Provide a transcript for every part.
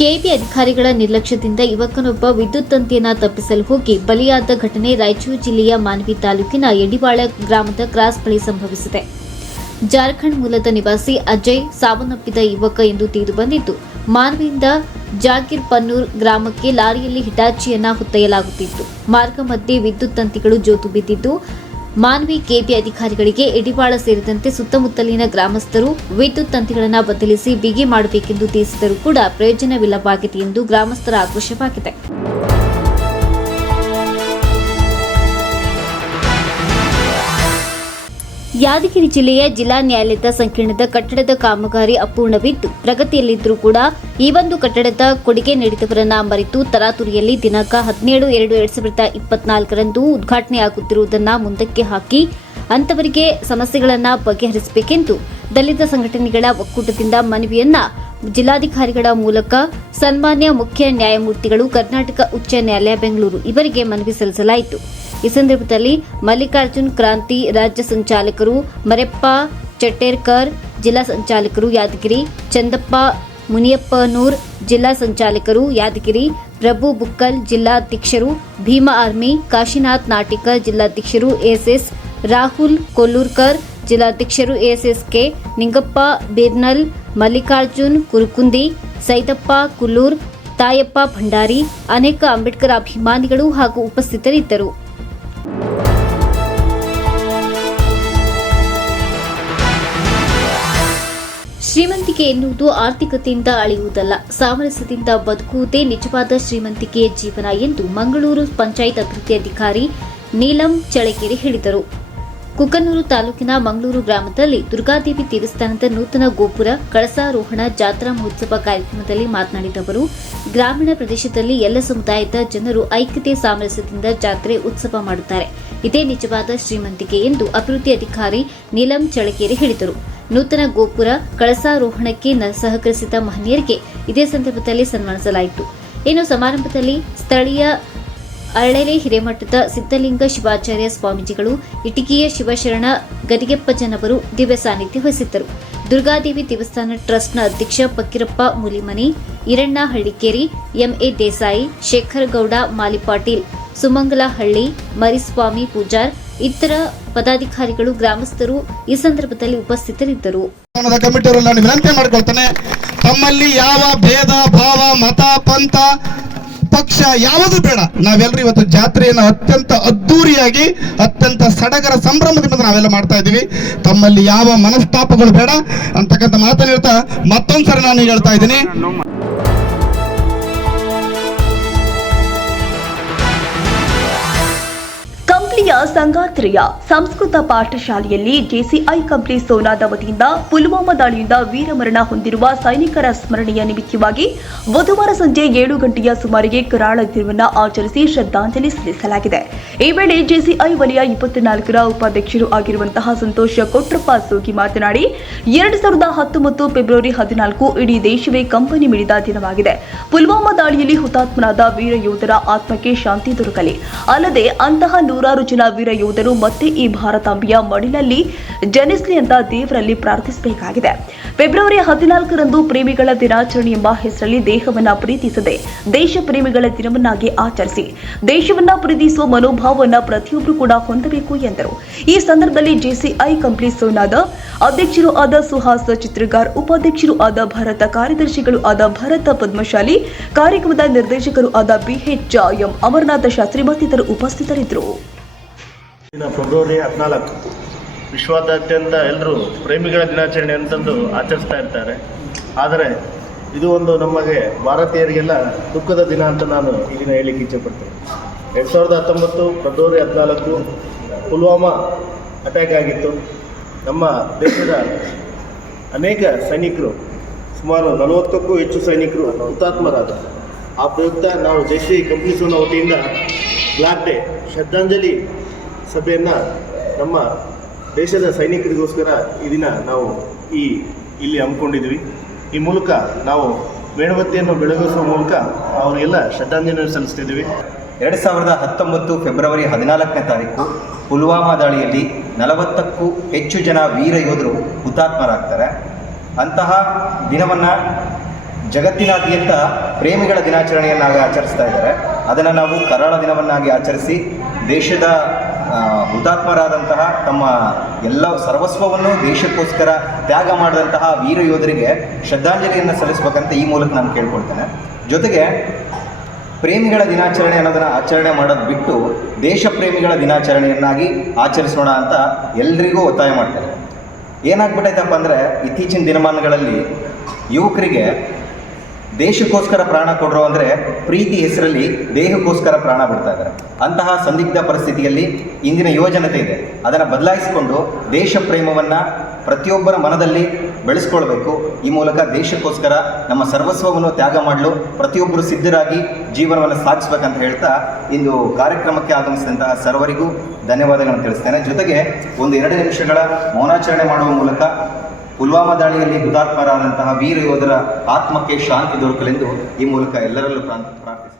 KB ಅಧಿಕಾರಿಗಳ ನಿರ್ಲಕ್ಷ್ಯದಿಂದ ಯುವಕನೊಬ್ಬ ವಿದ್ಯುತ್ ತಂತಿಯನ್ನು ತಪ್ಪಿಸಲು ಹೋಗಿ ಬಲಿಯಾದ ಘಟನೆ ರಾಯಚೂರು ಜಿಲ್ಲೆಯ ಮಾನ್ವಿ ತಾಲೂಕಿನ ಯಡಿವಾಳ ಗ್ರಾಮದ ಕ್ರಾಸ್ ಬಳಿ ಸಂಭವಿಸಿದೆ. ಜಾರ್ಖಂಡ್ ಮೂಲದ ನಿವಾಸಿ ಅಜಯ್ ಸಾವನ್ನಪ್ಪಿದ ಯುವಕ ಎಂದು ತಿಳಿದುಬಂದಿದ್ದು, ಮಾನ್ವಿಯಿಂದ ಜಾಗೀರ್ ಪನ್ನೂರ್ ಗ್ರಾಮಕ್ಕೆ ಲಾರಿಯಲ್ಲಿ ಹಿಟಾಚಿಯನ್ನ ಹೊತ್ತೊಯ್ಯಲಾಗುತ್ತಿತ್ತು. ಮಾರ್ಗ ಮಧ್ಯೆ ವಿದ್ಯುತ್ ತಂತಿಗಳು ಜೋತು ಬಿದ್ದಿದ್ದು, ಮಾನ್ವಿ ಕೆಬಿ ಅಧಿಕಾರಿಗಳಿಗೆ ಯಡಿವಾಳ ಸೇರಿದಂತೆ ಸುತ್ತಮುತ್ತಲಿನ ಗ್ರಾಮಸ್ಥರು ವಿದ್ಯುತ್ ತಂತಿಗಳನ್ನು ಬದಲಿಸಿ ಬಿಗಿ ಮಾಡಬೇಕೆಂದು ತಿಳಿಸಿದರೂ ಕೂಡ ಪ್ರಯೋಜನವಿಲ್ಲವಾಗಿದೆ ಎಂದು ಗ್ರಾಮಸ್ಥರ ಆಕ್ರೋಶವಾಗಿದೆ. ಯಾದಗಿರಿ ಜಿಲ್ಲೆಯ ಜಿಲ್ಲಾ ನ್ಯಾಯಾಲಯದ ಸಂಕೀರ್ಣದ ಕಟ್ಟಡದ ಕಾಮಗಾರಿ ಅಪೂರ್ಣವಿದ್ದು ಪ್ರಗತಿಯಲ್ಲಿದ್ದರೂ ಕೂಡ ಈ ಒಂದು ಕಟ್ಟಡದ ಕೊಡುಗೆ ನೀಡಿದವರನ್ನ ಮರೆತು ತರಾತುರಿಯಲ್ಲಿ ದಿನಾಂಕ 17/2/2024 ಉದ್ಘಾಟನೆಯಾಗುತ್ತಿರುವುದನ್ನು ಮುಂದಕ್ಕೆ ಹಾಕಿ ಅಂತವರಿಗೆ ಸಮಸ್ಯೆಗಳನ್ನು ಬಗೆಹರಿಸಬೇಕೆಂದು ದಲಿತ ಸಂಘಟನೆಗಳ ಒಕ್ಕೂಟದಿಂದ ಮನವಿಯನ್ನ ಜಿಲ್ಲಾಧಿಕಾರಿಗಳ ಮೂಲಕ ಸನ್ಮಾನ್ಯ ಮುಖ್ಯ ನ್ಯಾಯಮೂರ್ತಿಗಳು ಕರ್ನಾಟಕ ಉಚ್ಚ ನ್ಯಾಯಾಲಯ ಬೆಂಗಳೂರು ಇವರಿಗೆ ಮನವಿ ಸಲ್ಲಿಸಲಾಯಿತು. ಈ ಸಂದರ್ಭದಲ್ಲಿ ಮಲ್ಲಿಕಾರ್ಜುನ್ ಕ್ರಾಂತಿ ರಾಜ್ಯ ಸಂಚಾಲಕರು, ಮರೆಪ್ಪ ಚಟ್ಟೇರ್ಕರ್ ಜಿಲ್ಲಾ ಸಂಚಾಲಕರು ಯಾದಗಿರಿ, ಚಂದಪ್ಪ ಮುನಿಯಪ್ಪನೂರ್ ಜಿಲ್ಲಾ ಸಂಚಾಲಕರು ಯಾದಗಿರಿ, ಪ್ರಭು ಬುಕ್ಕಲ್ ಜಿಲ್ಲಾಧ್ಯಕ್ಷರು, ಭೀಮಾ ಆರ್ಮಿ, ಕಾಶಿನಾಥ್ ನಾಟಿಕರ್ ಜಿಲ್ಲಾಧ್ಯಕ್ಷರು, ಎಎಸ್ಎಸ್ ರಾಹುಲ್ ಕೊಲ್ಲೂರ್ಕರ್ ಜಿಲ್ಲಾಧ್ಯಕ್ಷರು, ಎಎಸ್ಎಸ್ಕೆ ನಿಂಗಪ್ಪ ಬೀರ್ನಲ್, ಮಲ್ಲಿಕಾರ್ಜುನ್ ಕುರುಕುಂದಿ, ಸೈದಪ್ಪ ಕುಲ್ಲೂರ್, ತಾಯಪ್ಪ ಭಂಡಾರಿ, ಅನೇಕ ಅಂಬೇಡ್ಕರ್ ಅಭಿಮಾನಿಗಳು ಹಾಗೂ ಉಪಸ್ಥಿತರಿದ್ದರು. ಶ್ರೀಮಂತಿಕೆ ಎನ್ನುವುದು ಆರ್ಥಿಕತೆಯಿಂದ ಅಳೆಯುವುದಲ್ಲ, ಸಾಮರಸ್ಯದಿಂದ ಬದುಕುವುದೇ ನಿಜವಾದ ಶ್ರೀಮಂತಿಕೆಯ ಜೀವನ ಎಂದು ಮಂಗಳೂರು ಪಂಚಾಯತ್ ಅಭಿವೃದ್ಧಿ ಅಧಿಕಾರಿ ನೀಲಂ ಚಳಕೆರೆ ಹೇಳಿದರು. ಕುಕನೂರು ತಾಲೂಕಿನ ಮಂಗಳೂರು ಗ್ರಾಮದಲ್ಲಿ ದುರ್ಗಾದೇವಿ ದೇವಸ್ಥಾನದ ನೂತನ ಗೋಪುರ ಕಳಸಾರೋಹಣ ಜಾತ್ರಾ ಮಹೋತ್ಸವ ಕಾರ್ಯಕ್ರಮದಲ್ಲಿ ಮಾತನಾಡಿದ ಅವರು, ಗ್ರಾಮೀಣ ಪ್ರದೇಶದಲ್ಲಿ ಎಲ್ಲ ಸಮುದಾಯದ ಜನರು ಐಕ್ಯತೆ ಸಾಮರಸ್ಯದಿಂದ ಜಾತ್ರೆ ಉತ್ಸವ ಮಾಡುತ್ತಾರೆ. ಇದೇ ನಿಜವಾದ ಶ್ರೀಮಂತಿಕೆ ಎಂದು ಅಭಿವೃದ್ಧಿ ಅಧಿಕಾರಿ ನೀಲಂ ಚಳಕೆರೆ ಹೇಳಿದರು. ನೂತನ ಗೋಪುರ ಕಳಸಾರೋಹಣಕ್ಕೆ ಸಹಕರಿಸಿದ ಮಹನೀಯರಿಗೆ ಇದೇ ಸಂದರ್ಭದಲ್ಲಿ ಸನ್ಮಾನಿಸಲಾಯಿತು. ಇನ್ನು ಸಮಾರಂಭದಲ್ಲಿ ಸ್ಥಳೀಯ ಅರಳೆಲೆ ಹಿರೇಮಠದ ಸಿದ್ದಲಿಂಗ ಶಿವಾಚಾರ್ಯ ಸ್ವಾಮೀಜಿಗಳು, ಇಟಗಿಯ ಶಿವಶರಣ ಗದಿಗೆಪ್ಪಜ್ಜನವರು ದಿವ್ಯ ಸಾನ್ನಿಧ್ಯ ವಹಿಸಿದ್ದರು. ದುರ್ಗಾದೇವಿ ದೇವಸ್ಥಾನ ಟ್ರಸ್ಟ್ನ ಅಧ್ಯಕ್ಷ ಫಕೀರಪ್ಪ ಮುಲಿಮನಿ, ಈರಣ್ಣ ಹಳ್ಳಿಕೇರಿ, ಎಂಎ ದೇಸಾಯಿ, ಶೇಖರ್ ಗೌಡ ಮಾಲಿಪಾಟೀಲ್, ಸುಮಂಗಲ ಹಳ್ಳಿ, ಮರಿಸ್ವಾಮಿ ಪೂಜಾರ್, ಇತರ ಪದಾಧಿಕಾರಿಗಳು, ಗ್ರಾಮಸ್ಥರು ಈ ಸಂದರ್ಭದಲ್ಲಿ ಉಪಸ್ಥಿತರಿದ್ದರು. ವಿನಂತಿ ಮಾಡಿಕೊಳ್ತಾನೆ, ತಮ್ಮಲ್ಲಿ ಯಾವ ಭೇದ ಭಾವ, ಮತ, ಪಂಥ, ಪಕ್ಷ ಯಾವುದು ಬೇಡ. ನಾವೆಲ್ಲರೂ ಇವತ್ತು ಜಾತ್ರೆಯನ್ನು ಅತ್ಯಂತ ಅದ್ದೂರಿಯಾಗಿ, ಅತ್ಯಂತ ಸಡಗರ ಸಂಭ್ರಮದಿಂದ ನಾವೆಲ್ಲ ಮಾಡ್ತಾ ಇದ್ದೀವಿ. ತಮ್ಮಲ್ಲಿ ಯಾವ ಮನಸ್ತಾಪಗಳು ಬೇಡ ಅಂತಕ್ಕಂಥ ಮಾತನ್ನು ಹೇಳ್ತಾ ಮತ್ತೊಂದ್ಸರಿ ನಾನು ಹೇಳ್ತಾ ಇದ್ದೀನಿ. ಕಂಪ್ಲಿಯ ಸಂಗಾತ್ರೆಯ ಸಂಸ್ಕೃತ ಪಾಠಶಾಲೆಯಲ್ಲಿ ಜೆಸಿಐ ಕಂಪ್ಲಿ ಸೋನಾದ ವತಿಯಿಂದ ಪುಲ್ವಾಮಾ ದಾಳಿಯಿಂದ ವೀರಮರಣ ಹೊಂದಿರುವ ಸೈನಿಕರ ಸ್ಮರಣೆಯ ನಿಮಿತ್ತವಾಗಿ ಬುಧವಾರ ಸಂಜೆ 7 ಗಂಟೆಯ ಸುಮಾರಿಗೆ ಕರಾಳ ದಿನವನ್ನು ಆಚರಿಸಿ ಶ್ರದ್ಧಾಂಜಲಿ ಸಲ್ಲಿಸಲಾಗಿದೆ. ಈ ವೇಳೆ ಜೆಸಿಐ ವಲಯ 24ರ ಉಪಾಧ್ಯಕ್ಷರು ಆಗಿರುವಂತಹ ಸಂತೋಷ ಕೊಟ್ರಪ್ಪ ಸೋಗಿ ಮಾತನಾಡಿ, 2019 ಫೆಬ್ರವರಿ 14 ಇಡೀ ದೇಶವೇ ಕಂಪನಿ ಮಿಡಿದ ದಿನವಾಗಿದೆ. ಪುಲ್ವಾಮಾ ದಾಳಿಯಲ್ಲಿ ಹುತಾತ್ಮರಾದ ವೀರ ಯೋಧರ ಆತ್ಮಕ್ಕೆ ಶಾಂತಿ ದೊರಕಲಿ. ಅಲ್ಲದೆ ಅಂತಹ ನೂರಾರು ಜನ ವೀರ ಯೋಧರು ಮತ್ತೆ ಈ ಭಾರತಾಂಬೆಯ ಮಡಿಲಲ್ಲಿ ಜನಿಸಲಿ ಅಂತ ದೇವರಲ್ಲಿ ಪ್ರಾರ್ಥಿಸಬೇಕಾಗಿದೆ. ಫೆಬ್ರವರಿ 14ರಂದು ಪ್ರೇಮಿಗಳ ದಿನಾಚರಣೆ ಎಂಬ ಹೆಸರಲ್ಲಿ ದೇಹವನ್ನ ಪ್ರೀತಿಸದೆ ದೇಶ ಪ್ರೇಮಿಗಳ ದಿನವನ್ನಾಗಿ ಆಚರಿಸಿ ದೇಶವನ್ನ ಪ್ರೀತಿಸುವ ಮನೋಭಾವವನ್ನು ಪ್ರತಿಯೊಬ್ಬರು ಕೂಡ ಹೊಂದಬೇಕು ಎಂದರು. ಈ ಸಂದರ್ಭದಲ್ಲಿ ಜೆಸಿಐ ಕಂಪ್ಲಿ ಸೋನಾದ ಅಧ್ಯಕ್ಷರು ಆದ ಸುಹಾಸ್ ಚಿತ್ರಗಾರ್, ಉಪಾಧ್ಯಕ್ಷರು ಆದ ಭಾರತ, ಕಾರ್ಯದರ್ಶಿಗಳು ಆದ ಭರತ ಪದ್ಮಶಾಲಿ, ಕಾರ್ಯಕ್ರಮದ ನಿರ್ದೇಶಕರು ಆದ ಬಿಎಚ್ ಎಂ ಅಮರನಾಥ ಶಾಸ್ತ್ರಿ ಮತ್ತಿತರರು ಉಪಸ್ಥಿತರಿದ್ದರು. ಫೆಬ್ರವರಿ 14 ವಿಶ್ವಾದ್ಯಂತ ಎಲ್ಲರೂ ಪ್ರೇಮಿಗಳ ದಿನಾಚರಣೆ ಅಂತಂದು ಆಚರಿಸ್ತಾ ಇರ್ತಾರೆ. ಆದರೆ ಇದು ಒಂದು ನಮಗೆ ಭಾರತೀಯರಿಗೆಲ್ಲ ದುಃಖದ ದಿನ ಅಂತ ನಾನು ಈ ದಿನ ಹೇಳಲಿಕ್ಕೆ ಇಚ್ಛೆಪಡ್ತೇನೆ. 2019 ಫೆಬ್ರವರಿ 14 ಪುಲ್ವಾಮಾ ಅಟ್ಯಾಕ್ ಆಗಿತ್ತು. ನಮ್ಮ ದೇಶದ ಅನೇಕ ಸೈನಿಕರು, ಸುಮಾರು 40ಕ್ಕೂ ಹೆಚ್ಚು ಸೈನಿಕರು ಹುತಾತ್ಮರಾದ. ಆ ಪ್ರಯುಕ್ತ ನಾವು ಜೆಸಿಐ ಕಂಪ್ಲಿ ಸೋನಾ ವತಿಯಿಂದ ಬ್ಲ್ಯಾಕ್ ಡೇ ಶ್ರದ್ಧಾಂಜಲಿ ಸಭೆಯನ್ನು ನಮ್ಮ ದೇಶದ ಸೈನಿಕರಿಗೋಸ್ಕರ ಈ ದಿನ ನಾವು ಇಲ್ಲಿ ಹಮ್ಮಿಕೊಂಡಿದ್ವಿ. ಈ ಮೂಲಕ ನಾವು ಮೇಣಬತ್ತಿಯನ್ನು ಬೆಳಗಿಸುವ ಮೂಲಕ ಅವರಿಗೆಲ್ಲ ಶ್ರದ್ಧಾಂಜಲಿ ಸಲ್ಲಿಸ್ತಿದ್ದೀವಿ. 2019 ಫೆಬ್ರವರಿ 14ನೇ ತಾರೀಕು ಪುಲ್ವಾಮಾ ದಾಳಿಯಲ್ಲಿ 40ಕ್ಕೂ ಹೆಚ್ಚು ಜನ ವೀರ ಯೋಧರು ಹುತಾತ್ಮರಾಗ್ತಾರೆ. ಅಂತಹ ದಿನವನ್ನು ಜಗತ್ತಿನಾದ್ಯಂತ ಪ್ರೇಮಿಗಳ ದಿನಾಚರಣೆಯನ್ನಾಗಿ ಆಚರಿಸ್ತಾ ಇದ್ದಾರೆ. ಅದನ್ನು ನಾವು ಕರಾಳ ದಿನವನ್ನಾಗಿ ಆಚರಿಸಿ ದೇಶದ ಹುತಾತ್ಮರಾದಂತಹ ತಮ್ಮ ಎಲ್ಲ ಸರ್ವಸ್ವವನ್ನು ದೇಶಕ್ಕೋಸ್ಕರ ತ್ಯಾಗ ಮಾಡಿದಂತಹ ವೀರ ಯೋಧರಿಗೆ ಶ್ರದ್ಧಾಂಜಲಿಯನ್ನು ಸಲ್ಲಿಸಬೇಕಂತ ಈ ಮೂಲಕ ನಾನು ಕೇಳ್ಕೊಳ್ತೇನೆ. ಜೊತೆಗೆ ಪ್ರೇಮಿಗಳ ದಿನಾಚರಣೆ ಅನ್ನೋದನ್ನು ಆಚರಣೆ ಮಾಡೋದು ಬಿಟ್ಟು ದೇಶ ಪ್ರೇಮಿಗಳ ದಿನಾಚರಣೆಯನ್ನಾಗಿ ಆಚರಿಸೋಣ ಅಂತ ಎಲ್ರಿಗೂ ಒತ್ತಾಯ ಮಾಡ್ತಾರೆ. ಏನಾಗ್ಬಿಟ್ಟೈತಪ್ಪ ಅಂದರೆ ಇತ್ತೀಚಿನ ದಿನಮಾನಗಳಲ್ಲಿ ಯುವಕರಿಗೆ ದೇಶಕ್ಕೋಸ್ಕರ ಪ್ರಾಣ ಕೊಡ್ರು ಅಂದರೆ ಪ್ರೀತಿ ಹೆಸರಲ್ಲಿ ದೇಹಕ್ಕೋಸ್ಕರ ಪ್ರಾಣ ಬಿಡ್ತಾ ಇದ್ದಾರೆ. ಅಂತಹ ಸಂದಿಗ್ಧ ಪರಿಸ್ಥಿತಿಯಲ್ಲಿ ಇಂದಿನ ಯುವಜನತೆ ಇದೆ. ಅದನ್ನು ಬದಲಾಯಿಸಿಕೊಂಡು ದೇಶ ಪ್ರೇಮವನ್ನು ಪ್ರತಿಯೊಬ್ಬರ ಮನದಲ್ಲಿ ಬೆಳೆಸ್ಕೊಳ್ಬೇಕು. ಈ ಮೂಲಕ ದೇಶಕ್ಕೋಸ್ಕರ ನಮ್ಮ ಸರ್ವಸ್ವವನ್ನು ತ್ಯಾಗ ಮಾಡಲು ಪ್ರತಿಯೊಬ್ಬರು ಸಿದ್ಧರಾಗಿ ಜೀವನವನ್ನು ಸಾಗಿಸ್ಬೇಕಂತ ಹೇಳ್ತಾ ಇಂದು ಕಾರ್ಯಕ್ರಮಕ್ಕೆ ಆಗಮಿಸಿದಂತಹ ಸರ್ವರಿಗೂ ಧನ್ಯವಾದಗಳನ್ನು ತಿಳಿಸ್ತೇನೆ. ಜೊತೆಗೆ ಒಂದು 2 ನಿಮಿಷಗಳ ಮೌನಾಚರಣೆ ಮಾಡುವ ಮೂಲಕ ಪುಲ್ವಾಮಾ ದಾಳಿಯಲ್ಲಿ ಹುತಾತ್ಮರಾದಂತಹ ವೀರ ಯೋಧರ ಆತ್ಮಕ್ಕೆ ಶಾಂತಿ ದೊರಕಲೆಂದು ಈ ಮೂಲಕ ಎಲ್ಲರಲ್ಲೂ ಪ್ರಾರ್ಥಿಸಿ.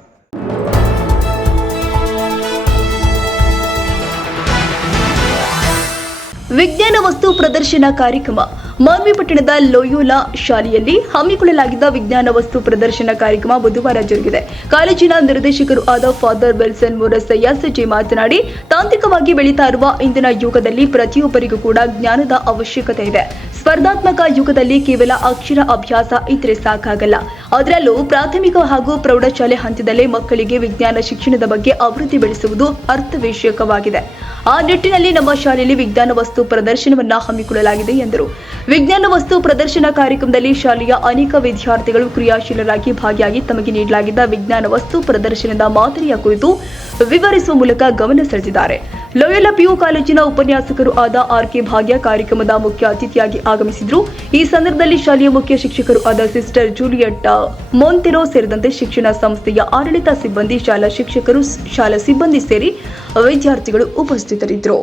ವಿಜ್ಞಾನ ವಸ್ತು ಪ್ರದರ್ಶನ ಕಾರ್ಯಕ್ರಮ ಮಾನ್ವಿ ಪಟ್ಟಣದ ಲೋಯೋಲಾ ಶಾಲೆಯಲ್ಲಿ ಹಮ್ಮಿಕೊಳ್ಳಲಾಗಿದ್ದ ವಿಜ್ಞಾನ ವಸ್ತು ಪ್ರದರ್ಶನ ಕಾರ್ಯಕ್ರಮ ಬುಧವಾರ ಜರುಗಿದೆ. ಕಾಲೇಜಿನ ನಿರ್ದೇಶಕರು ಆದ ಫಾದರ್ ಬೆಲ್ಸನ್ ಮುರಸಯ್ಯ ಸಜೆ ಮಾತನಾಡಿ, ತಾಂತ್ರಿಕವಾಗಿ ಬೆಳೀತಾ ಇರುವ ಇಂದಿನ ಯುಗದಲ್ಲಿ ಪ್ರತಿಯೊಬ್ಬರಿಗೂ ಕೂಡ ಜ್ಞಾನದ ಅವಶ್ಯಕತೆ ಇದೆ. ಸ್ಪರ್ಧಾತ್ಮಕ ಯುಗದಲ್ಲಿ ಕೇವಲ ಅಕ್ಷರ ಅಭ್ಯಾಸ ಇದ್ರೆ ಸಾಕಾಗಲ್ಲ. ಅದರಲ್ಲೂ ಪ್ರಾಥಮಿಕ ಹಾಗೂ ಪ್ರೌಢಶಾಲೆ ಹಂತದಲ್ಲೇ ಮಕ್ಕಳಿಗೆ ವಿಜ್ಞಾನ ಶಿಕ್ಷಣದ ಬಗ್ಗೆ ಅಭಿವೃದ್ಧಿ ಬೆಳೆಸುವುದು ಅರ್ಥವೇಶಕವಾಗಿದೆ. ಆ ನಿಟ್ಟಿನಲ್ಲಿ ನಮ್ಮ ಶಾಲೆಯಲ್ಲಿ ವಿಜ್ಞಾನ ವಸ್ತು ಪ್ರದರ್ಶನವನ್ನ ಹಮ್ಮಿಕೊಳ್ಳಲಾಗಿದೆ ಎಂದರು. ವಿಜ್ಞಾನ ವಸ್ತು ಪ್ರದರ್ಶನ ಕಾರ್ಯಕ್ರಮದಲ್ಲಿ ಶಾಲೆಯ ಅನೇಕ ವಿದ್ಯಾರ್ಥಿಗಳು ಕ್ರಿಯಾಶೀಲರಾಗಿ ಭಾಗಿಯಾಗಿ ತಮಗೆ ನೀಡಲಾಗಿದ್ದ ವಿಜ್ಞಾನ ವಸ್ತು ಪ್ರದರ್ಶನದ ಮಾದರಿಯ ಕುರಿತು ವಿವರಿಸುವ ಮೂಲಕ ಗಮನ ಸೆಳೆದಿದ್ದಾರೆ. ಲೋಯೋಲಾ ಪಿಯು ಕಾಲೇಜಿನ ಉಪನ್ಯಾಸಕರು ಆದ ಆರ್.ಕೆ. ಭಾಗ್ಯ ಕಾರ್ಯಕ್ರಮದ ಮುಖ್ಯ ಅತಿಥಿಯಾಗಿ ಆಗಮಿಸಿದ್ರು. ಈ ಸಂದರ್ಭದಲ್ಲಿ ಶಾಲೆಯ ಮುಖ್ಯ ಶಿಕ್ಷಕರು ಆದ ಸಿಸ್ಟರ್ ಜೂಲಿಯಟ್ ಮೊಂತೆರೋ ಸೇರಿದಂತೆ ಶಿಕ್ಷಣ ಸಂಸ್ಥೆಯ ಆಡಳಿತ ಸಿಬ್ಬಂದಿ, ಶಾಲಾ ಶಿಕ್ಷಕರು, ಶಾಲಾ ಸಿಬ್ಬಂದಿ ಸೇರಿ ವಿದ್ಯಾರ್ಥಿಗಳು ಉಪಸ್ಥಿತರಿದ್ದರು.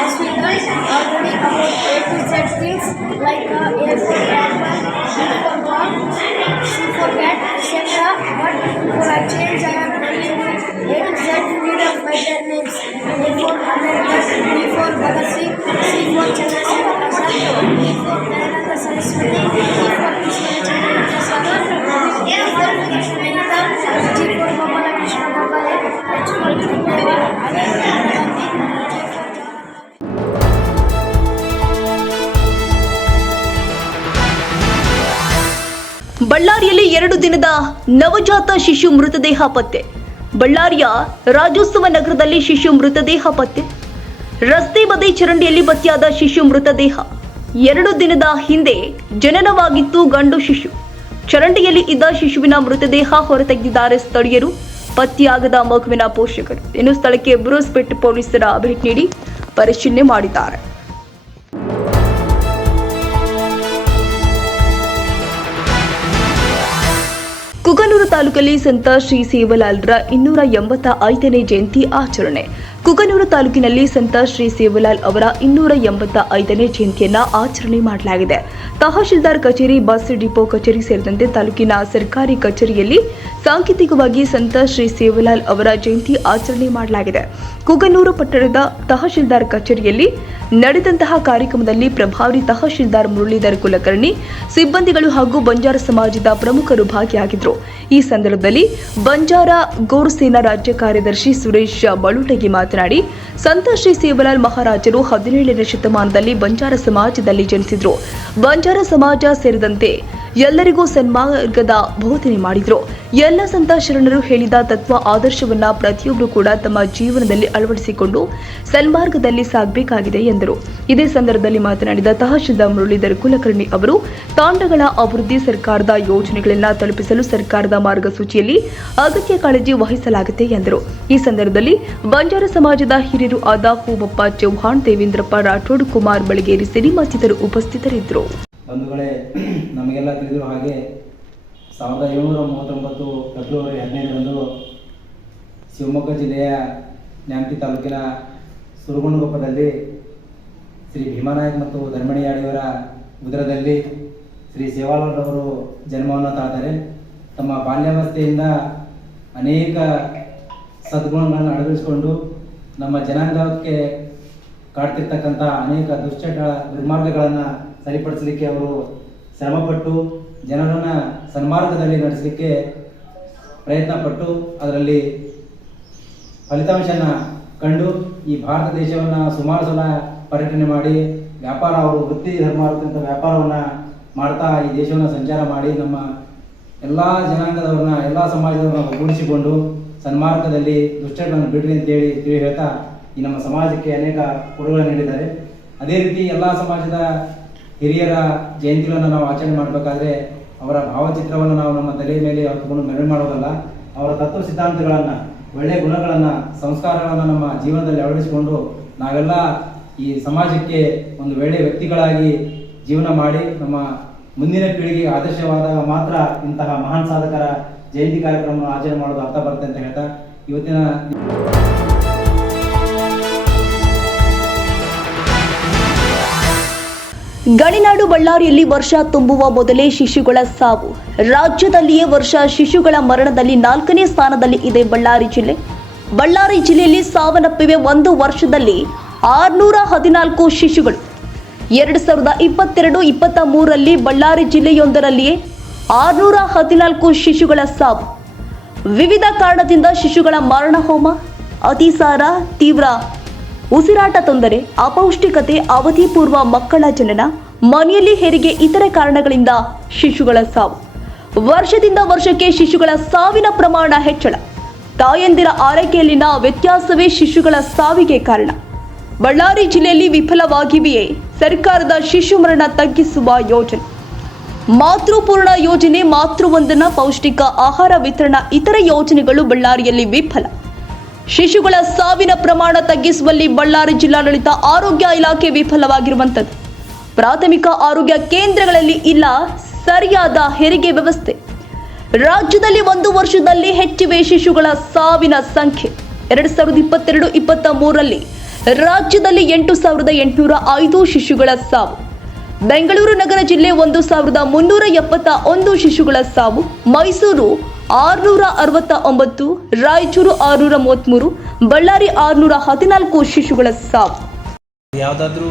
As we learned already about A to Z things like A for apple, B for ball, C for cat, etc. But for a change, I am telling you A to Z freedom by their names. A for America, B for Bhagat Singh, C for Chandrasekhar Azad, D for Dayananda Saraswati, E for Krishna Vidyashagar, F for Krishna, G for Gopala Krishna Gopale, H for Tripura, I for Gandhi, J for ಬಳ್ಳಾರಿಯಲ್ಲಿ 2 ದಿನದ ನವಜಾತ ಶಿಶು ಮೃತದೇಹ ಪತ್ತೆ. ಬಳ್ಳಾರಿಯ ರಾಜ್ಯೋತ್ಸವ ನಗರದಲ್ಲಿ ಶಿಶು ಮೃತದೇಹ ಪತ್ತೆ. ರಸ್ತೆ ಬದಿ ಚರಂಡಿಯಲ್ಲಿ ಪತ್ತೆಯಾದ ಶಿಶು ಮೃತದೇಹ. 2 ದಿನದ ಹಿಂದೆ ಜನನವಾಗಿತ್ತು ಗಂಡು ಶಿಶು. ಚರಂಡಿಯಲ್ಲಿ ಇದ್ದ ಶಿಶುವಿನ ಮೃತದೇಹ ಹೊರತೆಗೆದಿದ್ದಾರೆ ಸ್ಥಳೀಯರು, ಪತ್ತೆಯಾಗದ ಮಗುವಿನ ಪೋಷಕರು. ಇನ್ನು ಸ್ಥಳಕ್ಕೆ ಬ್ರೂಸ್ಪೇಟ್ ಪೊಲೀಸರ ಭೇಟಿ ನೀಡಿ ಪರಿಶೀಲನೆ ಮಾಡಿದ್ದಾರೆ. ಕುಕನೂರು ತಾಲೂಕಲ್ಲಿ ಸಂತ ಶ್ರೀ ಸೇವಲಾಲ್ರ 285ನೇ ಜಯಂತಿ ಆಚರಣೆ. ಕುಕನೂರು ತಾಲೂಕಿನಲ್ಲಿ ಸಂತ ಶ್ರೀ ಸೇವಲಾಲ್ ಅವರ 285ನೇ ಜಯಂತಿಯನ್ನ ಆಚರಣೆ ಮಾಡಲಾಗಿದೆ. ತಹಶೀಲ್ದಾರ್ ಕಚೇರಿ, ಬಸ್ ಡಿಪೋ ಕಚೇರಿ ಸೇರಿದಂತೆ ತಾಲೂಕಿನ ಸರ್ಕಾರಿ ಕಚೇರಿಯಲ್ಲಿ ಸಾಂಕೇತಿಕವಾಗಿ ಸಂತ ಶ್ರೀ ಸೇವಲಾಲ್ ಅವರ ಜಯಂತಿ ಆಚರಣೆ ಮಾಡಲಾಗಿದೆ. ಕುಕನೂರು ಪಟ್ಟಣದ ತಹಶೀಲ್ದಾರ್ ಕಚೇರಿಯಲ್ಲಿ ನಡೆದಂತಹ ಕಾರ್ಯಕ್ರಮದಲ್ಲಿ ಪ್ರಭಾವಿ ತಹಶೀಲ್ದಾರ್ ಮುರಳೀಧರ್ ಕುಲಕರ್ಣಿ, ಸಿಬ್ಬಂದಿಗಳು ಹಾಗೂ ಬಂಜಾರ ಸಮಾಜದ ಪ್ರಮುಖರು ಭಾಗಿಯಾಗಿದ್ದರು. ಈ ಸಂದರ್ಭದಲ್ಲಿ ಬಂಜಾರ ಗೋರ್ಸೇನಾ ರಾಜ್ಯ ಕಾರ್ಯದರ್ಶಿ ಸುರೇಶ್ ಬಳುಟಗಿ ಮಾತನಾಡಿ, ಮಾತನಾಡಿ ಸಂತ ಶ್ರೀ ಸೇವಲಾಲ್ ಮಹಾರಾಜರು 17ನೇ ಶತಮಾನದಲ್ಲಿ ಬಂಜಾರ ಸಮಾಜದಲ್ಲಿ ಜನಿಸಿದ್ರು. ಬಂಜಾರ ಸಮಾಜ ಸೇರಿದಂತೆ ಎಲ್ಲರಿಗೂ ಸನ್ಮಾರ್ಗದ ಬೋಧನೆ ಮಾಡಿದ್ರು. ಎಲ್ಲ ಸಂತ ಶರಣರು ಹೇಳಿದ ತತ್ವ ಆದರ್ಶವನ್ನ ಪ್ರತಿಯೊಬ್ಬರು ಕೂಡ ತಮ್ಮ ಜೀವನದಲ್ಲಿ ಅಳವಡಿಸಿಕೊಂಡು ಸನ್ಮಾರ್ಗದಲ್ಲಿ ಸಾಗಬೇಕಾಗಿದೆ ಎಂದರು. ಇದೇ ಸಂದರ್ಭದಲ್ಲಿ ಮಾತನಾಡಿದ ತಹಶೀಲ್ದಾರ್ ಮುರಳೀಧರ್ ಕುಲಕರ್ಣಿ ಅವರು ತಾಂಡಗಳ ಅಭಿವೃದ್ಧಿ ಸರ್ಕಾರದ ಯೋಜನೆಗಳನ್ನು ತಲುಪಿಸಲು ಸರ್ಕಾರದ ಮಾರ್ಗಸೂಚಿಯಲ್ಲಿ ಅಗತ್ಯ ಕಾಳಜಿ ವಹಿಸಲಾಗಿದೆ ಎಂದರು. ಈ ಸಂದರ್ಭದಲ್ಲಿ ಬಂಜಾರ ಸಮಾಜದ ಹಿರಿಯರು ಆದ ಹೂಬಪ್ಪ ಚೌಹಾಣ್, ದೇವೇಂದ್ರಪ್ಪ ರಾಠೋಡ್, ಕುಮಾರ್ ಬಳಗೇರಿ ಸೇರಿ ಮತ್ತಿತರರು ಉಪಸ್ಥಿತರಿದ್ದರು. ಬಂಧುಗಳೇ, ನಮಗೆಲ್ಲ ತಿಳಿದಿರುವ ಹಾಗೆ 1739 ಫೆಬ್ರವರಿ 15ರಂದು ಶಿವಮೊಗ್ಗ ಜಿಲ್ಲೆಯ ನ್ಯಾಮತಿ ತಾಲೂಕಿನ ಸುರಗುಂಡಗೊಪ್ಪದಲ್ಲಿ ಶ್ರೀ ಭೀಮಾನಾಯಕ್ ಮತ್ತು ಧರ್ಮಣಿಯಾಡಿಯವರ ಉದರದಲ್ಲಿ ಶ್ರೀ ಸೇವಾಲಾಲ್ರವರು ಜನ್ಮವನ್ನು ತಾಳ್ತಾರೆ. ತಮ್ಮ ಬಾಲ್ಯಾವಸ್ಥೆಯಿಂದ ಅನೇಕ ಸದ್ಗುಣಗಳನ್ನು ಅಳವಡಿಸಿಕೊಂಡು ನಮ್ಮ ಜನಾಂಗಕ್ಕೆ ಕಾಡ್ತಿರ್ತಕ್ಕಂಥ ಅನೇಕ ದುರ್ಮಾರ್ಗಗಳನ್ನು ಸರಿಪಡಿಸಲಿಕ್ಕೆ ಅವರು ಶ್ರಮಪಟ್ಟು ಜನರನ್ನು ಸನ್ಮಾರ್ಗದಲ್ಲಿ ನಡೆಸಲಿಕ್ಕೆ ಪ್ರಯತ್ನಪಟ್ಟು ಅದರಲ್ಲಿ ಫಲಿತಾಂಶನ ಕಂಡು ಈ ಭಾರತ ದೇಶವನ್ನು ಸುಮಾರು ಸಲ ಪರ್ಯಟನೆ ಮಾಡಿ ವ್ಯಾಪಾರ, ಅವರು ವೃತ್ತಿ ಧರ್ಮ ವ್ಯಾಪಾರವನ್ನು ಮಾಡ್ತಾ ಈ ದೇಶವನ್ನು ಸಂಚಾರ ಮಾಡಿ ನಮ್ಮ ಎಲ್ಲ ಜನಾಂಗದವ್ರನ್ನ, ಎಲ್ಲ ಸಮಾಜದವ್ರನ್ನ ಒಗ್ಗೂಡಿಸಿಕೊಂಡು ಸನ್ಮಾರ್ಗದಲ್ಲಿ ದುಷ್ಟಗಳನ್ನು ಬಿಡ್ರಿ ಅಂತೇಳಿ ಹೇಳ್ತಾ ಈ ನಮ್ಮ ಸಮಾಜಕ್ಕೆ ಅನೇಕ ಕೊಡುಗೆಗಳನ್ನು ನೀಡಿದ್ದಾರೆ. ಅದೇ ರೀತಿ ಎಲ್ಲ ಸಮಾಜದ ಹಿರಿಯರ ಜಯಂತಿಗಳನ್ನು ನಾವು ಆಚರಣೆ ಮಾಡಬೇಕಾದ್ರೆ ಅವರ ಭಾವಚಿತ್ರವನ್ನು ನಾವು ನಮ್ಮ ತಲೆಯ ಮೇಲೆ ಹೊತ್ತುಕೊಂಡು ಮೆರವಣಿಗೆ ಮಾಡೋದಲ್ಲ, ಅವರ ತತ್ವ ಸಿದ್ಧಾಂತಗಳನ್ನು, ಒಳ್ಳೆಯ ಗುಣಗಳನ್ನು, ಸಂಸ್ಕಾರಗಳನ್ನು ನಮ್ಮ ಜೀವನದಲ್ಲಿ ಅಳವಡಿಸಿಕೊಂಡು ನಾವೆಲ್ಲ ಈ ಸಮಾಜಕ್ಕೆ ಒಂದು ಒಳ್ಳೆಯ ವ್ಯಕ್ತಿಗಳಾಗಿ ಜೀವನ ಮಾಡಿ ನಮ್ಮ ಮುಂದಿನ ಪೀಳಿಗೆಗೆ ಆದರ್ಶವಾದಾಗ ಮಾತ್ರ ಇಂತಹ ಮಹಾನ್ ಸಾಧಕರ ಜಯಂತಿ ಕಾರ್ಯಕ್ರಮವನ್ನು ಆಚರಣೆ ಮಾಡೋದು ಅರ್ಥ ಬರುತ್ತೆ ಅಂತ ಹೇಳ್ತಾ ಇವತ್ತಿನ ಗಣಿನಾಡು ಬಳ್ಳಾರಿಯಲ್ಲಿ ವರ್ಷ ತುಂಬುವ ಮೊದಲೇ ಶಿಶುಗಳ ಸಾವು. ರಾಜ್ಯದಲ್ಲಿಯೇ ವರ್ಷ ಶಿಶುಗಳ ಮರಣದಲ್ಲಿ 4ನೇ ಸ್ಥಾನದಲ್ಲಿ ಇದೆ ಬಳ್ಳಾರಿ ಜಿಲ್ಲೆ. ಬಳ್ಳಾರಿ ಜಿಲ್ಲೆಯಲ್ಲಿ ಸಾವನ್ನಪ್ಪಿವೆ ಒಂದು ವರ್ಷದಲ್ಲಿ 614 ಶಿಶುಗಳು. 2022-23ರಲ್ಲಿ ಬಳ್ಳಾರಿ ಜಿಲ್ಲೆಯೊಂದರಲ್ಲಿಯೇ 614 ಶಿಶುಗಳ ಸಾವು. ವಿವಿಧ ಕಾರಣದಿಂದ ಶಿಶುಗಳ ಮಾರಣ ಹೋಮ, ಅತಿಸಾರ, ತೀವ್ರ ಉಸಿರಾಟ ತೊಂದರೆ, ಅಪೌಷ್ಟಿಕತೆ, ಅವಧಿ ಪೂರ್ವ ಮಕ್ಕಳ ಜನನ, ಮನೆಯಲ್ಲಿ ಹೆರಿಗೆ ಇತರೆ ಕಾರಣಗಳಿಂದ ಶಿಶುಗಳ ಸಾವು. ವರ್ಷದಿಂದ ವರ್ಷಕ್ಕೆ ಶಿಶುಗಳ ಸಾವಿನ ಪ್ರಮಾಣ ಹೆಚ್ಚಳ. ತಾಯಂದಿರ ಆರೈಕೆಯಲ್ಲಿನ ವ್ಯತ್ಯಾಸವೇ ಶಿಶುಗಳ ಸಾವಿಗೆ ಕಾರಣ. ಬಳ್ಳಾರಿ ಜಿಲ್ಲೆಯಲ್ಲಿ ವಿಫಲವಾಗಿವೆಯೇ ಸರ್ಕಾರದ ಶಿಶು ಮರಣ ತಗ್ಗಿಸುವ ಯೋಜನೆ. ಮಾತೃಪೂರ್ಣ ಯೋಜನೆ, ಮಾತೃವಂದನಾ, ಪೌಷ್ಟಿಕ ಆಹಾರ ವಿತರಣಾ ಇತರೆ ಯೋಜನೆಗಳು ಬಳ್ಳಾರಿಯಲ್ಲಿ ವಿಫಲ. ಶಿಶುಗಳ ಸಾವಿನ ಪ್ರಮಾಣ ತಗ್ಗಿಸುವಲ್ಲಿ ಬಳ್ಳಾರಿ ಜಿಲ್ಲಾಡಳಿತ, ಆರೋಗ್ಯ ಇಲಾಖೆ ವಿಫಲವಾಗಿರುವಂಥದ್ದು. ಪ್ರಾಥಮಿಕ ಆರೋಗ್ಯ ಕೇಂದ್ರಗಳಲ್ಲಿ ಇಲ್ಲ ಸರಿಯಾದ ಹೆರಿಗೆ ವ್ಯವಸ್ಥೆ. ರಾಜ್ಯದಲ್ಲಿ ಒಂದು ವರ್ಷದಲ್ಲಿ ಹೆಚ್ಚಿವೆ ಶಿಶುಗಳ ಸಾವಿನ ಸಂಖ್ಯೆ. 2022-23ರಲ್ಲಿ ರಾಜ್ಯದಲ್ಲಿ 8,805 ಶಿಶುಗಳ ಸಾವು. ಬೆಂಗಳೂರು ನಗರ ಜಿಲ್ಲೆ 1,371 ಶಿಶುಗಳ ಸಾವು. ಮೈಸೂರು 669, ರಾಯಚೂರು 633, ಬಳ್ಳಾರಿ 614 ಶಿಶುಗಳ ಸಾವು. ಯಾವುದಾದ್ರೂ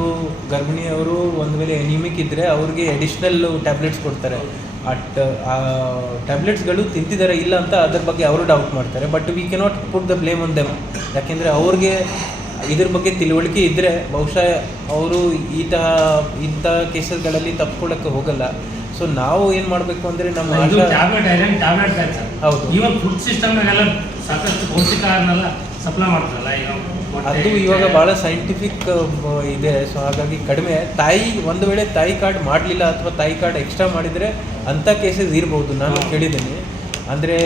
ಗರ್ಭಿಣಿಯವರು ಒಂದು ವೇಳೆ ಎನಿಮಿಕ್ ಇದ್ದರೆ ಅವ್ರಿಗೆ ಅಡಿಷ್ನಲ್ ಟ್ಯಾಬ್ಲೆಟ್ಸ್ ಕೊಡ್ತಾರೆ. ಆ ಟ್ಯಾಬ್ಲೆಟ್ಸ್ಗಳು ತಿಂತಿದ್ದಾರೆ ಇಲ್ಲ ಅಂತ ಅದ್ರ ಬಗ್ಗೆ ಅವರು ಡೌಟ್ ಮಾಡ್ತಾರೆ. But we cannot put the blame on them. ಯಾಕೆಂದರೆ ಅವ್ರಿಗೆ ಇದ್ರ ಬಗ್ಗೆ ತಿಳುವಳಿಕೆ ಇದ್ದರೆ ಬಹುಶಃ ಅವರು ಇಂಥ ಕೇಸಸ್ಗಳಲ್ಲಿ ತಪ್ಪಿಕೊಳ್ಳೋಕ್ಕೆ ಹೋಗಲ್ಲ. ಸೊ ನಾವು ಏನು ಮಾಡಬೇಕು ಅಂದರೆ ನಮ್ಮ ಹೌದು, ಇವಾಗ ಫುಡ್ ಸಿಸ್ಟಮ್ನಾಗೆಲ್ಲ ಸಾಕಷ್ಟು ಪೌಷ್ಟಿಕಾಹಾರನೆಲ್ಲ ಸಪ್ಲೈ ಮಾಡ್ತಾರಲ್ಲ, ಅದು ಇವಾಗ ಭಾಳ ಸೈಂಟಿಫಿಕ್ ಇದೆ. ಸೊ ಹಾಗಾಗಿ ಕಡಿಮೆ ಒಂದು ವೇಳೆ ತಾಯಿ ಕಾರ್ಡ್ ಮಾಡಲಿಲ್ಲ ಅಥವಾ ತಾಯಿ ಕಾರ್ಡ್ ಎಕ್ಸ್ಟ್ರಾ ಮಾಡಿದರೆ ಅಂಥ ಕೇಸಸ್ ಇರ್ಬೋದು. ನಾನು ಕೇಳಿದ್ದೀನಿ. ಅಂದರೆ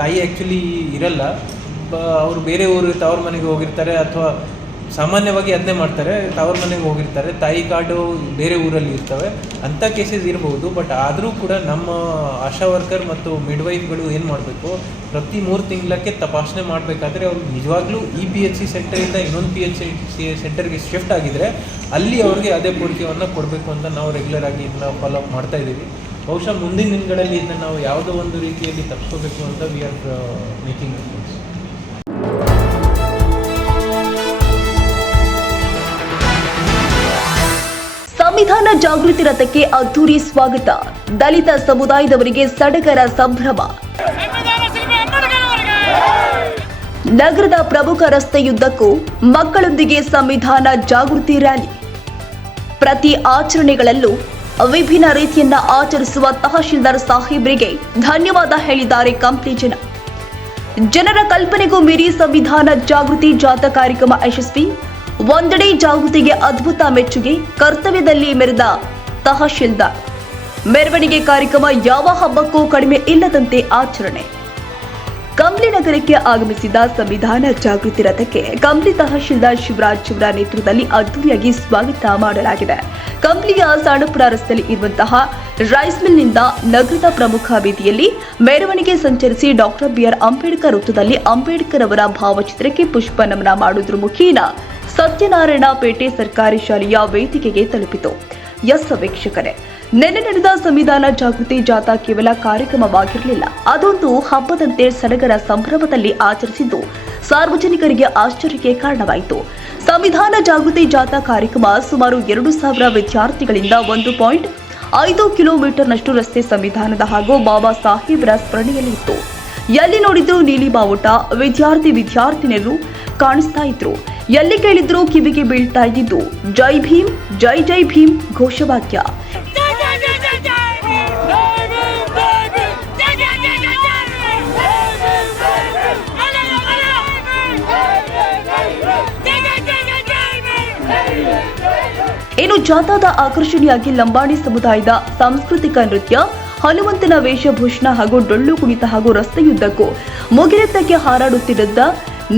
ತಾಯಿ ಆ್ಯಕ್ಚುಲಿ ಇರಲ್ಲ, ಅವರು ಬೇರೆ ಊರು ತವ್ರ ಮನೆಗೆ ಹೋಗಿರ್ತಾರೆ ಅಥವಾ ಸಾಮಾನ್ಯವಾಗಿ ಅದನ್ನೇ ಮಾಡ್ತಾರೆ, ತವ್ರ ಮನೆಗೆ ಹೋಗಿರ್ತಾರೆ, ತಾಯಿ ಕಾರ್ಡು ಬೇರೆ ಊರಲ್ಲಿ ಇರ್ತವೆ, ಅಂಥ ಕೇಸಸ್ ಇರ್ಬೋದು. ಬಟ್ ಆದರೂ ಕೂಡ ನಮ್ಮ ಆಶಾ ವರ್ಕರ್ ಮತ್ತು ಮಿಡ್ವೈಫ್ಗಳು ಏನು ಮಾಡಬೇಕು, ಪ್ರತಿ 3 ತಿಂಗಳಕ್ಕೆ ತಪಾಸಣೆ ಮಾಡಬೇಕಾದ್ರೆ ಅವ್ರು ನಿಜವಾಗ್ಲೂ PHC ಸೆಂಟರಿಂದ ಇನ್ನೊಂದು PHC ಸೆಂಟರ್ಗೆ ಶಿಫ್ಟ್ ಆಗಿದರೆ ಅಲ್ಲಿ ಅವ್ರಿಗೆ ಅದೇ ಪೂರೈಕೆಯನ್ನು ಕೊಡಬೇಕು ಅಂತ ನಾವು ರೆಗ್ಯುಲರ್ ಆಗಿ ಇದನ್ನ ಫಾಲೋ ಅಪ್ ಮಾಡ್ತಾ ಇದ್ದೀವಿ. ಬಹುಶಃ ಮುಂದಿನ ದಿನಗಳಲ್ಲಿ ಇದನ್ನು ನಾವು ಯಾವುದೋ ಒಂದು ರೀತಿಯಲ್ಲಿ ತಪ್ಪಿಸ್ಕೋಬೇಕು ಅಂತ ವಿ ಆರ್ ಮೇಕಿಂಗ್ ಎಫರ್ಟ್ಸ್. ಸಂವಿಧಾನ ಜಾಗೃತಿ ರಥಕ್ಕೆ ಅದ್ದೂರಿ ಸ್ವಾಗತ. ದಲಿತ ಸಮುದಾಯದವರಿಗೆ ಸಡಗರ ಸಂಭ್ರಮ. ನಗರದ ಪ್ರಮುಖ ರಸ್ತೆಯುದ್ದಕ್ಕೂ ಮಕ್ಕಳೊಂದಿಗೆ ಸಂವಿಧಾನ ಜಾಗೃತಿ ರ್ಯಾಲಿ. ಪ್ರತಿ ಆಚರಣೆಗಳಲ್ಲೂ ವಿಭಿನ್ನ ರೀತಿಯನ್ನ ಆಚರಿಸುವ ತಹಶೀಲ್ದಾರ್ ಸಾಹೇಬ್ರಿಗೆ ಧನ್ಯವಾದ ಹೇಳಿದ್ದಾರೆ ಕಂಪ್ಲಿ ಜನ. ಜನರ ಕಲ್ಪನೆಗೂ ಮೀರಿ ಸಂವಿಧಾನ ಜಾಗೃತಿ ಜಾಥಾ ಕಾರ್ಯಕ್ರಮ ಯಶಸ್ವಿ. ಒಂದೆಡೆ ಜಾಗೃತಿಗೆ ಅದ್ಭುತ ಮೆಚ್ಚುಗೆ, ಕರ್ತವ್ಯದಲ್ಲಿ ಮೆರೆದ ತಹಶೀಲ್ದಾರ್. ಮೆರವಣಿಗೆ ಕಾರ್ಯಕ್ರಮ ಯಾವ ಹಬ್ಬಕ್ಕೂ ಕಡಿಮೆ ಇಲ್ಲದಂತೆ ಆಚರಣೆ. ಕಂಪ್ಲಿ ನಗರಕ್ಕೆ ಆಗಮಿಸಿದ ಸಂವಿಧಾನ ಜಾಗೃತಿ ರಥಕ್ಕೆ ಕಂಪ್ಲಿ ತಹಶೀಲ್ದಾರ್ ಶಿವರಾಜ್ ಅವರ ನೇತೃತ್ವದಲ್ಲಿ ಅದ್ದೂರಿಯಾಗಿ ಸ್ವಾಗತ ಮಾಡಲಾಗಿದೆ. ಕಂಪ್ಲಿಯ ಸಣ್ಣಪುರ ರಸ್ತೆಯಲ್ಲಿ ಇರುವಂತಹ ರೈಸ್ ಮಿಲ್ನಿಂದ ನಗರದ ಪ್ರಮುಖ ಬೀದಿಯಲ್ಲಿ ಮೆರವಣಿಗೆ ಸಂಚರಿಸಿ ಡಾಕ್ಟರ್ ಬಿಆರ್ ಅಂಬೇಡ್ಕರ್ ವೃತ್ತದಲ್ಲಿ ಅಂಬೇಡ್ಕರ್ ಅವರ ಭಾವಚಿತ್ರಕ್ಕೆ ಪುಷ್ಪ ನಮನ ಮಾಡುವುದರ ಮುಖೇನ ಸತ್ಯನಾರಾಯಣ ಪೇಟೆ ಸರ್ಕಾರಿ ಶಾಲೆಯ ವೇದಿಕೆಗೆ ತಲುಪಿತು. ಎಸ್ ವೀಕ್ಷಕರೇ, ನಿನ್ನೆ ನಡೆದ ಸಂವಿಧಾನ ಜಾಗೃತಿ ಜಾಥಾ ಕೇವಲ ಕಾರ್ಯಕ್ರಮವಾಗಿರಲಿಲ್ಲ, ಅದೊಂದು ಹಬ್ಬದಂತೆ ಸಡಗರ ಸಂಭ್ರಮದಲ್ಲಿ ಆಚರಿಸಿದ್ದು ಸಾರ್ವಜನಿಕರಿಗೆ ಆಶ್ಚರ್ಯಕ್ಕೆ ಕಾರಣವಾಯಿತು. ಸಂವಿಧಾನ ಜಾಗೃತಿ ಜಾಥಾ ಕಾರ್ಯಕ್ರಮ ಸುಮಾರು 2,000 ವಿದ್ಯಾರ್ಥಿಗಳಿಂದ 1.5 ಕಿಲೋಮೀಟರ್ನಷ್ಟು ರಸ್ತೆ ಸಂವಿಧಾನದ ಹಾಗೂ ಬಾಬಾ ಸಾಹೇಬ್ರ ಸ್ಮರಣೆಯಲ್ಲಿ ಇತ್ತು. ಎಲ್ಲಿ ನೋಡಿದ್ರು ನೀಲಿ ಬಾವುಟ, ವಿದ್ಯಾರ್ಥಿನಿಯರು ಕಾಣಿಸ್ತಾ ಇದ್ರು. ಎಲ್ಲಿ ಕೇಳಿದ್ರು ಕಿವಿಗೆ ಬೀಳ್ತಾ ಇದ್ದಿದ್ದು ಜೈ ಭೀಮ್, ಜೈ ಜೈ ಭೀಮ್ ಘೋಷವಾಕ್ಯ. ಇನ್ನು ಜಾಥಾದ ಆಕರ್ಷಣೆಯಾಗಿ ಲಂಬಾಣಿ ಸಮುದಾಯದ ಸಾಂಸ್ಕೃತಿಕ ನೃತ್ಯ, ಹನುಮಂತನ ವೇಷಭೂಷಣ ಹಾಗೂ ಡೊಳ್ಳು ಕುಣಿತ ಹಾಗೂ ರಸ್ತೆಯುದ್ದಕ್ಕೂ ಮುಗಿಲೆತ್ತಕ್ಕೆ ಹಾರಾಡುತ್ತಿದ್ದ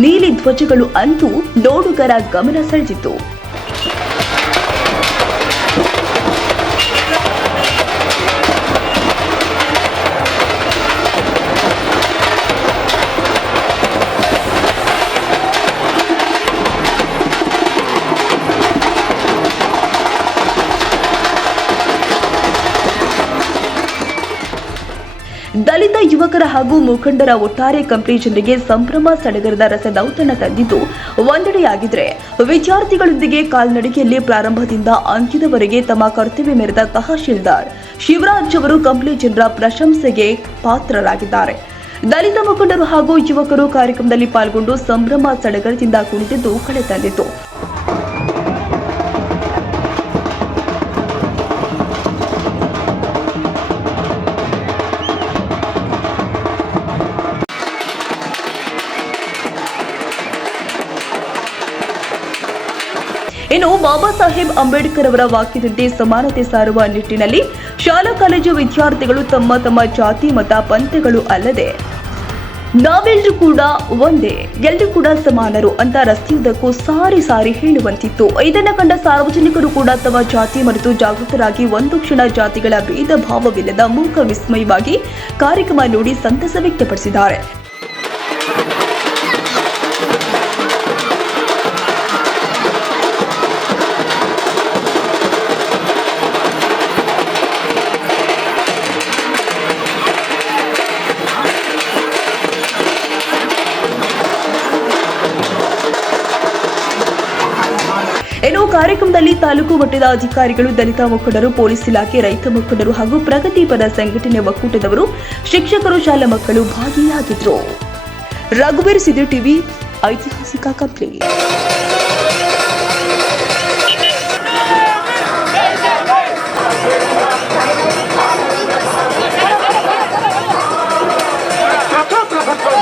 ನೀಲಿ ಧ್ವಜಗಳು ಅಂತೂ ನೋಡುಗರ ಗಮನ ಸೆಳೆದಿತ್ತು. ದಲಿತ ಯುವಕರ ಹಾಗೂ ಮುಖಂಡರ ಒಟ್ಟಾರೆ ಕಂಪ್ಲಿ ಜನರಿಗೆ ಸಂಭ್ರಮ ಸಡಗರದ ರಸದೌತಣ ತಂದಿದ್ದು ಒಂದೆಡೆಯಾಗಿದ್ರೆ, ವಿದ್ಯಾರ್ಥಿಗಳೊಂದಿಗೆ ಕಾಲ್ನಡಿಗೆಯಲ್ಲಿ ಪ್ರಾರಂಭದಿಂದ ಅಂತ್ಯದವರೆಗೆ ತಮ್ಮ ಕರ್ತವ್ಯ ಮೆರೆದ ತಹಶೀಲ್ದಾರ್ ಶಿವರಾಜ್ ಅವರು ಕಂಪ್ಲಿ ಜನರ ಪ್ರಶಂಸೆಗೆ ಪಾತ್ರರಾಗಿದ್ದಾರೆ. ದಲಿತ ಮುಖಂಡರು ಹಾಗೂ ಯುವಕರು ಕಾರ್ಯಕ್ರಮದಲ್ಲಿ ಪಾಲ್ಗೊಂಡು ಸಂಭ್ರಮ ಸಡಗರದಿಂದ ಕುಣಿದಿದ್ದು ಕಳೆ ತಂದಿತು. ಇನ್ನು ಬಾಬಾ ಸಾಹೇಬ್ ಅಂಬೇಡ್ಕರ್ ಅವರ ವಾಕ್ಯದಂತೆ ಸಮಾನತೆ ಸಾರುವ ನಿಟ್ಟಿನಲ್ಲಿ ಶಾಲಾ ಕಾಲೇಜು ವಿದ್ಯಾರ್ಥಿಗಳು ತಮ್ಮ ತಮ್ಮ ಜಾತಿ ಮತ ಪಂಥಗಳು ಅಲ್ಲದೆ ನಾವೆಲ್ಲರೂ ಕೂಡ ಒಂದೇ, ಎಲ್ಲರೂ ಕೂಡ ಸಮಾನರು ಅಂತ ರಸ್ತೆಯುದ್ದಕ್ಕೂ ಸಾರಿ ಸಾರಿ ಹೇಳುವಂತಿತ್ತು. ಇದನ್ನು ಕಂಡ ಸಾರ್ವಜನಿಕರು ಕೂಡ ತಮ್ಮ ಜಾತಿ ಮರೆತು ಜಾಗೃತರಾಗಿ ಒಂದು ಕ್ಷಣ ಜಾತಿಗಳ ಭೇದ ಭಾವವಿಲ್ಲದ ಮೂಕ ವಿಸ್ಮಯವಾಗಿ ಕಾರ್ಯಕ್ರಮ ನೋಡಿ ಸಂತಸ ವ್ಯಕ್ತಪಡಿಸಿದ್ದಾರೆ. ಇನ್ನು ಕಾರ್ಯಕ್ರಮದಲ್ಲಿ ತಾಲೂಕು ಮಟ್ಟದ ಅಧಿಕಾರಿಗಳು, ದಲಿತ ಮುಖಂಡರು, ಪೊಲೀಸ್ ಇಲಾಖೆ, ರೈತ ಮುಖಂಡರು ಹಾಗೂ ಪ್ರಗತಿಪರ ಸಂಘಟನೆ ಒಕ್ಕೂಟದವರು, ಶಿಕ್ಷಕರು, ಶಾಲಾ ಮಕ್ಕಳು ಭಾಗಿಯಾಗಿದ್ರು. ರಘುವೀರ್ ಸಿದ್ದು ಟಿವಿ, ಐತಿಹಾಸಿಕ ಕಂಪ್ಲಿ.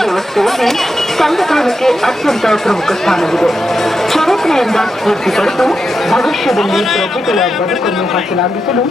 ವ್ಯವಸ್ಥೆಯಲ್ಲಿ ಸಂವಿಧಾನಕ್ಕೆ ಅತ್ಯಂತ ಪ್ರಮುಖ ಸ್ಥಾನವಿದೆ. ಚರಿತ್ರೆಯಿಂದ ಸ್ಫೂರ್ತಿ ಪಡೆದು ಭವಿಷ್ಯದಲ್ಲಿ ಪ್ರಜೆಗಳ ಬದುಕನ್ನು ಹಸನಾಗಿಸಲು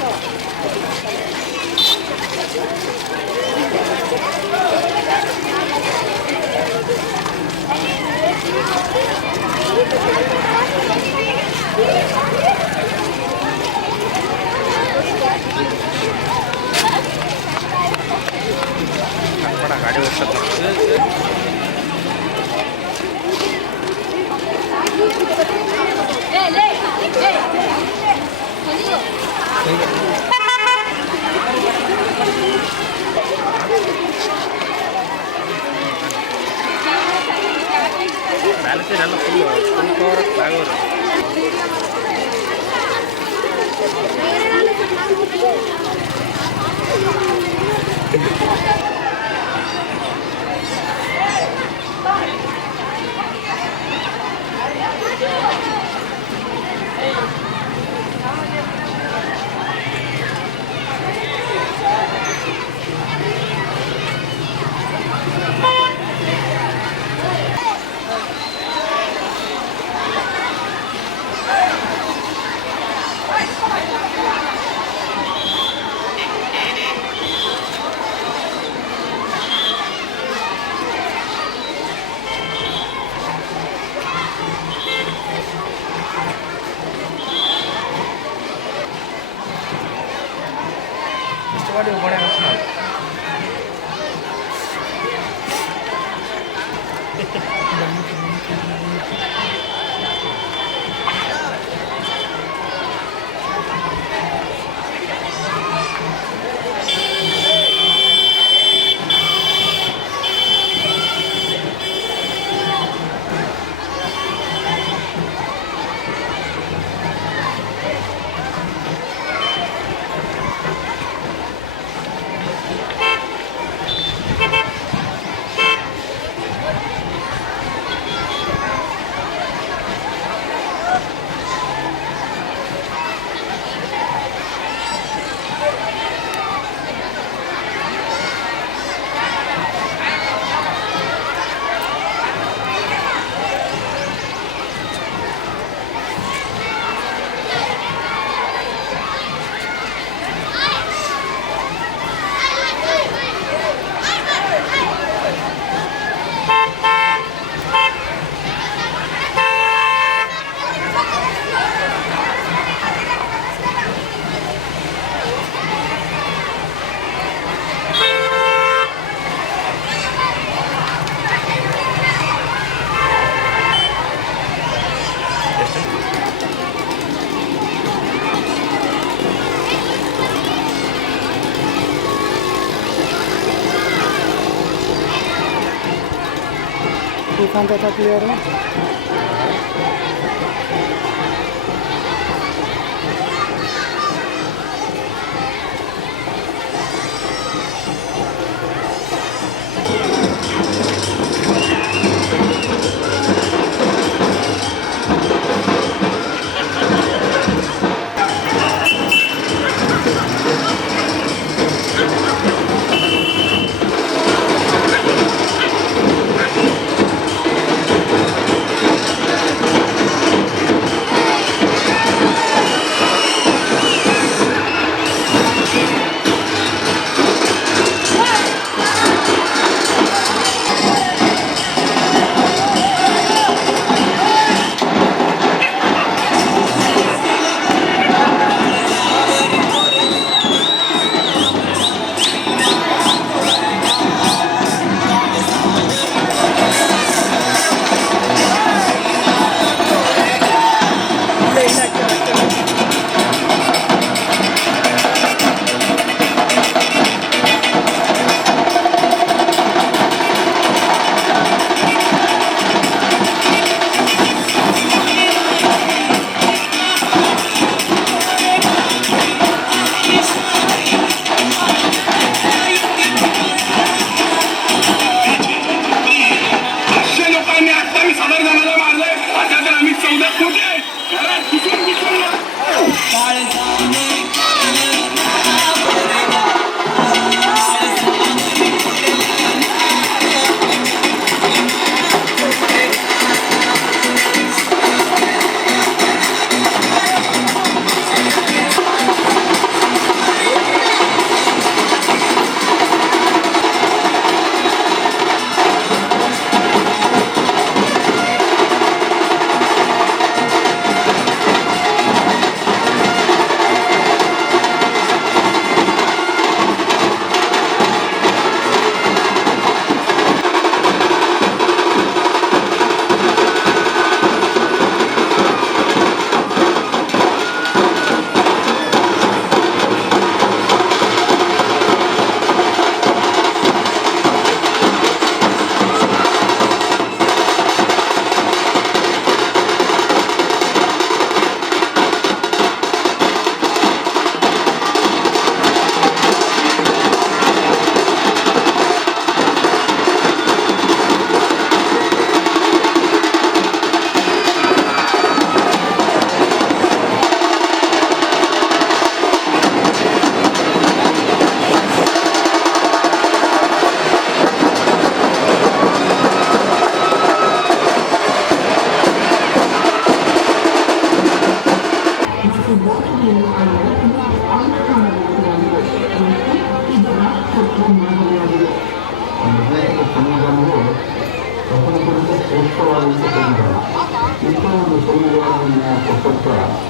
ಗಾಡಿ ಬ್ಯಾಲೆನ್ಸ್ ಫುಲ್ ಕವರ್ ಆಗೋರು. ಗಾಡಿ ಹೋಗೋಣ Ikan tetap liar.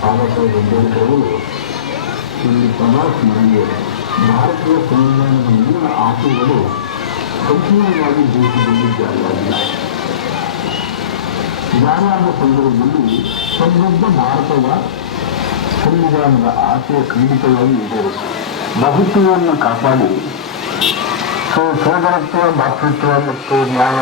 Babasaheb Ambedkar ಅವರು ಈ ಪ್ರವಾಸದಲ್ಲಿ ಭಾರತೀಯ ಸಂವಿಧಾನದ ಮೂಲ ಆಶಯಗಳು ಸಂಪೂರ್ಣವಾಗಿ ದೇಶದಲ್ಲಿ ಜಾರಿಯಾಗಿಲ್ಲ. ಜಾರಿಯಾದ ಸಂದರ್ಭದಲ್ಲಿ ಸಮೃದ್ಧ ಭಾರತದ ಸಂವಿಧಾನದ ಆಶಯ ಖಂಡಿತವಾಗಿ ಈಡೇರಿತು. ಬಹುತ್ವವನ್ನು ಕಾಪಾಡಿ ಸೋದರತ್ವ, ಭಾತೃತ್ವ ಮತ್ತು ನ್ಯಾಯ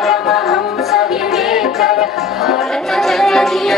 ಪರಮಹಂಸ ವಿವೇಕರ ಭಾರತ ಜನನಿಯ